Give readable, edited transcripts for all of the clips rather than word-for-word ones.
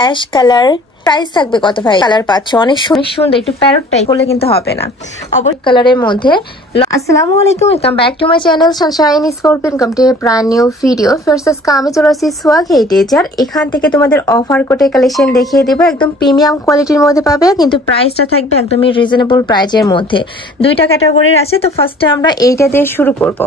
Ash colour. Price থাকবে কত ভাই? কালার পাচ্ছ অনেক সুন্দর, একটু প্যারট টাইপ করলে কিন্তু হবে না, অবশ্যই কালারের মধ্যে। আসসালামু আলাইকুম, welcome back to my channel Sunshine scorpion কমটি ব্র্যান্ড নিউ ভিডিও। ফার্স্ট আমি চলে আসছি সোয়াগ হেরিটেজ, আর এখান থেকে তোমাদের অফার কোটে কালেকশন দেখিয়ে দেবো। একদম প্রিমিয়াম কোয়ালিটির মধ্যে পাবে, কিন্তু প্রাইসটা থাকবে একদমই রিজনেবল প্রাইসের মধ্যে। দুইটা ক্যাটাগরির আছে, তো ফার্স্টে আমরা এইটা দিয়ে শুরু করবো।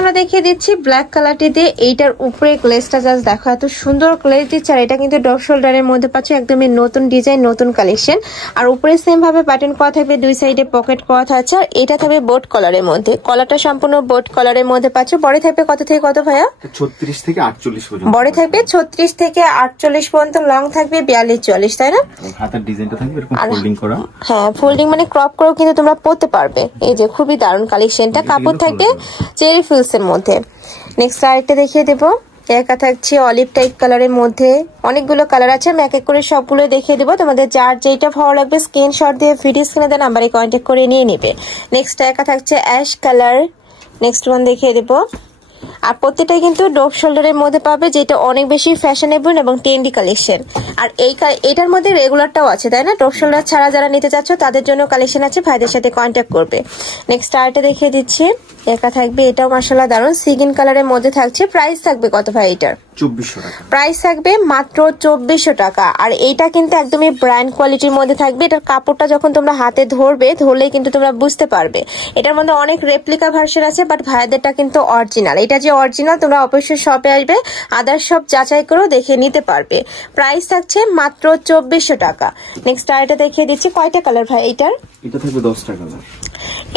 আমরা দেখিয়ে দিচ্ছি ব্ল্যাক কালারটি দিয়ে। এইটার উপরে গ্লেসটা জাস্ট দেখো, এত সুন্দর গ্লেস দিচ্ছে। আর এটা কিন্তু ডপ শোল্ডারের মধ্যে পাচ্ছ, একদমই নতুন ডিজাইন, নতুন কালেকশন। আর উপরে সেম ভাবে বাটন করা থাকবে, দুই সাইডে পকেট করা থাকছে। আর এটা থাকবে বোট কলারের মধ্যে, কলারটা সম্পূর্ণ বোট কলারের মধ্যে পাচ্ছ। বডি থাকবে কত থেকে কত ভাইয়া? 36 থেকে 48 পর্যন্ত। বডি থাকবে 36 থেকে 48 পর্যন্ত, লং থাকবে 42-44, তাই না? হাতের ডিজাইনটা থাকবে এরকম ফোল্ডিং করা। হ্যাঁ, ফোল্ডিং মানে ক্রপ করেও কিন্তু তোমরা পরতে পারবে। এই যে খুবই দারুণ কালেকশনটা। কাপড় থাকবে চেরি ফিলস এর মধ্যে। নেক্সট আরেকটা দেখিয়ে দেবো, একা থাকছে অলিভ টাইপ কালারের মধ্যে। অনেকগুলো কালার আছে, আমি এক এক করে সবগুলো দেখিয়ে দেবো। তোমাদের যার যেটা ভালো লাগবে স্ক্রিনশট দিয়ে ভিডিও স্ক্রিনে দেওয়া নাম্বারে কন্ট্যাক্ট করে নিয়ে নেবে। নেক্সট একা থাকছে অ্যাশ কালার। নেক্সট ওয়ান দেখিয়ে দেবো। আর প্রত্যেকটাই কিন্তু ডপ শোল্ডারের মধ্যে পাবে, যেটা অনেক বেশি ফ্যাশনেবল এবং ট্রেন্ডি কালেকশন। আর এটার মধ্যে রেগুলারটাও আছে, তাই না? ডপ শোল্ডার ছাড়া যারা নিতে চাচ্ছ তাদের জন্য কালেকশন আছে, ভাইদের সাথে কন্ট্যাক্ট করবে। নেক্সট আরেকটা দেখিয়ে দিচ্ছি, একা থাকবে, এটাও মাশাআল্লাহ দারুন সিগিন কালারের মধ্যে থাকছে। প্রাইস থাকবে কত ভাই এটার? 2400 টাকা। প্রাইস থাকবে মাত্র 2400 টাকা। আর এইটা কিন্তু একদমই ব্র্যান্ড কোয়ালিটির মধ্যে থাকবে। এটার কাপড়টা যখন তোমরা হাতে ধরলেই কিন্তু তোমরা বুঝতে পারবে। এটার মধ্যে অনেক রেপ্লিকা ভার্সন আছে, বাট ভাইয়াদেরটা কিন্তু অরিজিনাল। এটা যে অরিজিনাল, তোমরা অবশ্যই শপে আসবে, আদার শপ যাচাই করেও দেখে নিতে পারবে। প্রাইস থাকছে মাত্র 2400 টাকা। নেক্সট আরেকটা দেখিয়ে দিচ্ছি, কয়টা কালার ভাই এটার? এটা থাকবে 10টা কালার।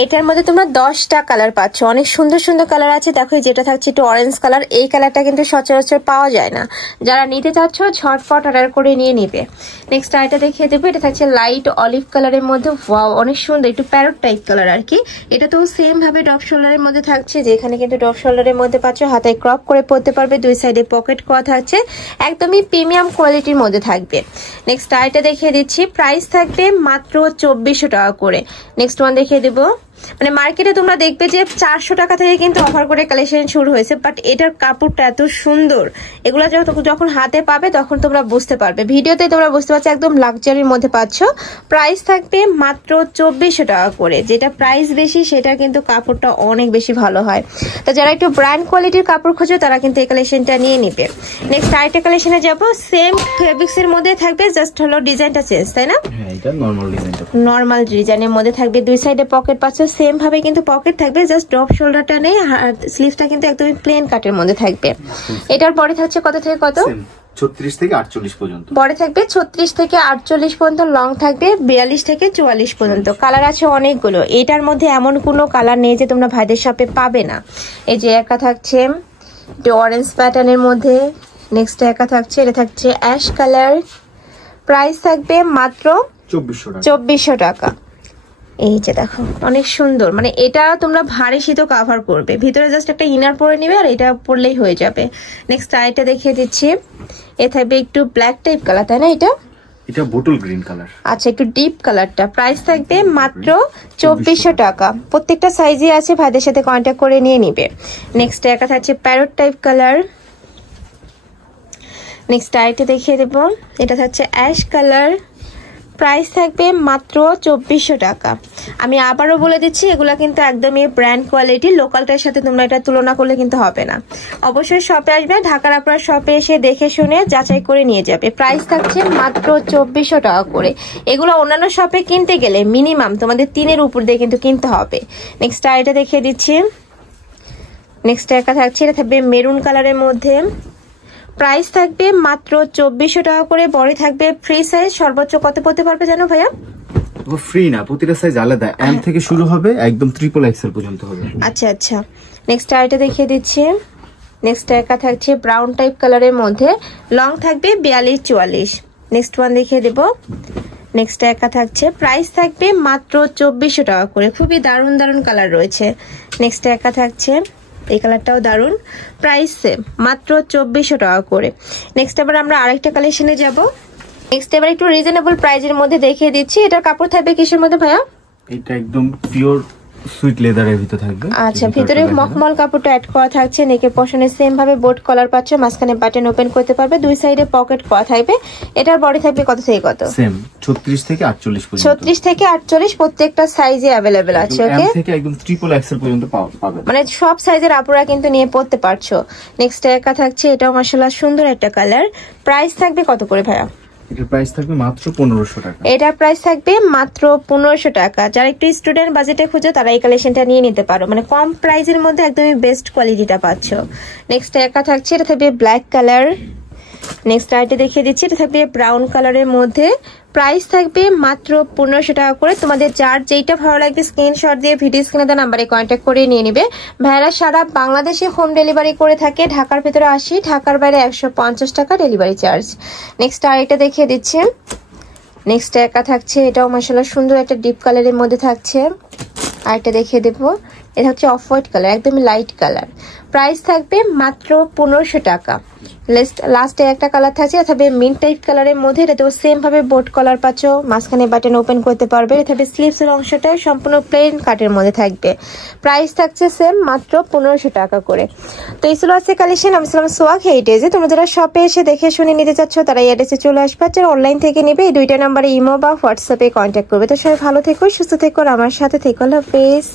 এটার মধ্যে তোমরা 10টা কালার পাচ্ছ, অনেক সুন্দর সুন্দর কালার আছে। দেখো যেটা থাকছে একটু অরেঞ্জ কালার, এই কালারটা কিন্তু সচরাচর পাওয়া যায় না। যারা নিতে চাচ্ছ ঝটপট অর্ডার করে নিয়ে নিবে। নেক্সট আরেকটা দেখিয়ে দেবো, এটা থাকছে লাইট অলিভ কালারের মধ্যে। ওয়াও, অনেক সুন্দর, একটু প্যারট টাইপ কালার আর কি। এটা তো সেম ভাবে ডপ শোল্ডারের মধ্যে থাকছে, যেখানে কিন্তু ডপ শোল্ডারের মধ্যে পাচ্ছ, হাতায় ক্রপ করে পরতে পারবে, দুই সাইডে পকেট করা থাকছে, একদমই প্রিমিয়াম কোয়ালিটির মধ্যে থাকবে। নেক্সট আরেকটা দেখিয়ে দিচ্ছি, প্রাইস থাকবে মাত্র 2400 টাকা করে। নেক্সট ওয়ান দেখিয়ে দেবো, মানে মার্কেটে তোমরা দেখবে যে 400 টাকা থেকে কিন্তু অফার করে কালেকশন শুরু হয়েছে, বাট এটার কাপড়টা এত সুন্দর। এগুলো যখন হাতে পাবে তখন তোমরা বুঝতে পারবে, ভিডিওতে তোমরা বুঝতে পারছো একদম লাক্সারির মধ্যে পাচ্ছ। প্রাইস থাকবে মাত্র 2400 টাকা করে। যেটা প্রাইস বেশি সেটা কিন্তু কাপড়টা অনেক বেশি ভালো হয়। তো যারা একটু ব্র্যান্ড কোয়ালিটির কাপড় খোঁজো তারা কিন্তু এই কালেকশনটা নিয়ে নিবে। নেক্সট আরেকটা কালেকশনে যাবো, সেম ফেব্রিক্স এর মধ্যে থাকবে, জাস্ট হলো ডিজাইনটা চেঞ্জ, তাই না? হ্যাঁ, এটা নরমাল ডিজাইনটা। নরমাল ডিজাইনের মধ্যে থাকবে, দুই সাইডে পকেট পাচ্ছ, সেম ভাবে কিন্তু পকেট থাকবে, জাস্ট ডপ শোল্ডারটা নেই, স্লিভটা কিন্তু একদমই প্লেন কাটের মধ্যে থাকবে। এটার পরে থাকছে কত থেকে কত? 36 থেকে 48 পর্যন্ত। বডি থাকবে 36 থেকে 48 পর্যন্ত, লং থাকবে 42 থেকে 44 পর্যন্ত। কালার আছে অনেকগুলো, এটার মধ্যে এমন কোনো কালার নেই যে তোমরা ভাইদের শপে পাবে না। এই যে একা থাকছে অরেঞ্জ প্যাটার্নের মধ্যে। নেক্সট একা থাকছে, এটা থাকছে অ্যাশ কালার। প্রাইস থাকবে মাত্র 2400 টাকা। এই যে দেখো অনেক সুন্দর, মানে এটা তোমরা ভারী শীতও কাভার করবে, ভিতরে জাস্ট একটা ইনার পরে নিবে আর এটা পরলেই হয়ে যাবে। নেক্সট আইটা দেখিয়ে দিচ্ছি, এ থাকবে একটু ব্ল্যাক টাইপ কালার, তাই না? এটা বোটল গ্রিন কালার। আচ্ছা, একটু ডিপ কালারটা। প্রাইস থাকবে মাত্র 2400 টাকা। প্রত্যেকটা সাইজে আছে, ভাইদের সাথে কন্ট্যাক্ট করে নিয়ে নিবে। নেক্সট একা থাকছে প্যারট টাইপ কালার। নেক্সট আইটা দেখিয়ে দেবো, এটা থাকছে অ্যাশ কালার। প্রাইস থাকবে মাত্র 2400 টাকা। আমি আবারও বলে দিচ্ছি, এগুলা কিন্তু একদমই ব্র্যান্ড কোয়ালিটি, লোকালটার সাথে তোমরা এটা তুলনা করলে কিন্তু হবে না। অবশ্যই শপে আসবে, ঢাকার আপনার শপে এসে দেখে শুনে যাচাই করে নিয়ে যাবে। প্রাইস থাকছে মাত্র 2400 টাকা করে। এগুলো অন্যান্য শপে কিনতে গেলে মিনিমাম তোমাদের 3-এর উপর দিয়ে কিন্তু কিনতে হবে। নেক্সট আইটা দেখিয়ে দিচ্ছি, নেক্সট একা থাকছে, এটা থাকবে মেরুন কালারের মধ্যে। প্রাইস থাকবে মাত্র 2400 টাকা করে। বডি থাকবে ফ্রি সাইজ, সর্বোচ্চ কত পড়তে পারবে জানো ভাইয়া? ফ্রি না, প্রতিটা সাইজ আলাদা, এম থেকে শুরু হবে একদম ট্রিপল এক্সেল পর্যন্ত হবে। আচ্ছা আচ্ছা, নেক্সট আইটা দেখিয়ে দিচ্ছি, নেক্সট একা থাকছে ব্রাউন টাইপ কালারের মধ্যে, লং থাকবে 42-44। নেক্সট ওয়ান দেখিয়ে দেবো, নেক্সট একা থাকছে, প্রাইস থাকবে মাত্র 2400 টাকা করে। খুবই দারুণ দারুণ কালার রয়েছে। নেক্সট একা থাকছে, এই কালারটাও দারুন, প্রাইস সেম মাত্র 2400 টাকা করে। নেক্সট আবার আমরা আরেকটা কালেকশনে যাব। নেক্সট এবার একটু রিজনেবল প্রাইজের মধ্যে দেখিয়ে দিচ্ছি। এটার কাপড় থাকবে কিসের মধ্যে ভাইয়া? এটা একদম পিওর সুইট লেদারের ভিতর থাকবে। আচ্ছা, ভিতরে মখমল কাপড়টা অ্যাড করা থাকছে। নেকের পশনে সেম ভাবে বোট কলার পাচ্ছ, মাঝখানে বাটন ওপেন করতে পারবে, দুই সাইডে পকেট করা থাকবে। এটার বডি থাকবে কত থেকে কত? সেম 36 থেকে 48 পর্যন্ত। 36 থেকে 48 প্রত্যেকটা সাইজে अवेलेबल আছে। ওকে, এম থেকে একদম ট্রিপল এক্সেল পর্যন্ত পাবেন, মানে সব সাইজের আপুরা কিন্তু নিয়ে পড়তে পারছো। নেক্সট একা থাকছে, এটাও মাশাআল্লাহ সুন্দর একটা কালার। প্রাইস থাকবে কত করে ভাইয়া? এটার প্রাইস থাকবে মাত্র 1500 টাকা। এটার প্রাইস থাকবে মাত্র 1500 টাকা। যারা একটু স্টুডেন্ট বাজেটে খুঁজো তারা এই কালেকশনটা নিয়ে নিতে পারো, মানে কম প্রাইসের মধ্যে একদমই বেস্ট কোয়ালিটিটা পাচ্ছ। নেক্সট একা থাকছে, এটা থাকবে ব্ল্যাক কালার। নেক্সট আইটে দেখিয়ে দিচ্ছি, এটা থাকবে ব্রাউন কালারের মধ্যে। প্রাইস থাকবে মাত্র 1500 টাকা করে। তোমাদের যার যেইটা ভালো লাগবে স্ক্রিনশট দিয়ে ভিডিও স্ক্রিনে দেওয়া নাম্বারে কন্ট্যাক্ট করে নিয়ে নিবে। ভাইরা সারা বাংলাদেশে হোম ডেলিভারি করে থাকে, ঢাকার ভেতরে 80, ঢাকার বাইরে 150 টাকা ডেলিভারি চার্জ। নেক্সট আরেকটা দেখিয়ে দিচ্ছি। নেক্সট একা থাকছে, এটাও মাশাআল্লাহ সুন্দর একটা ডিপ কালারের মধ্যে থাকছে। আরেকটা দেখিয়ে দেবো, এটা হচ্ছে অফ হোয়াইট কালার, একদমই লাইট কালার। প্রাইস থাকবে মাত্র 1500 টাকা। লাস্টে একটা কালার থাকছে, এটা থাকবে মিন্ট টাইপ কালারের মধ্যে। এটাতেও সেম ভাবে বোট কলার পাচ্ছ, মাঝখানে বাটন ওপেন করতে পারবে। এটা থাকবে স্লিভসের অংশটা সম্পূর্ণ প্লেন কাটের মধ্যে থাকবে। প্রাইস থাকছে সেম মাত্র 1500 টাকা করে। তো এই ছিল আছে কালেকশন। আমি ছিলাম সোয়াগ হেরিটেজে। তোমরা যারা শপে এসে দেখে শুনে নিতে চাচ্ছ তারা এই অ্যাড্রেসে চলে আসবে। যারা অনলাইন থেকে নিবে এই দুইটা নাম্বারে ইমো বা হোয়াটসঅ্যাপে কন্ট্যাক্ট করবে। তো সবাই ভালো থেকো, সুস্থ থেকো, আর আমার সাথে থেকো। আল্লাহ হাফেজ।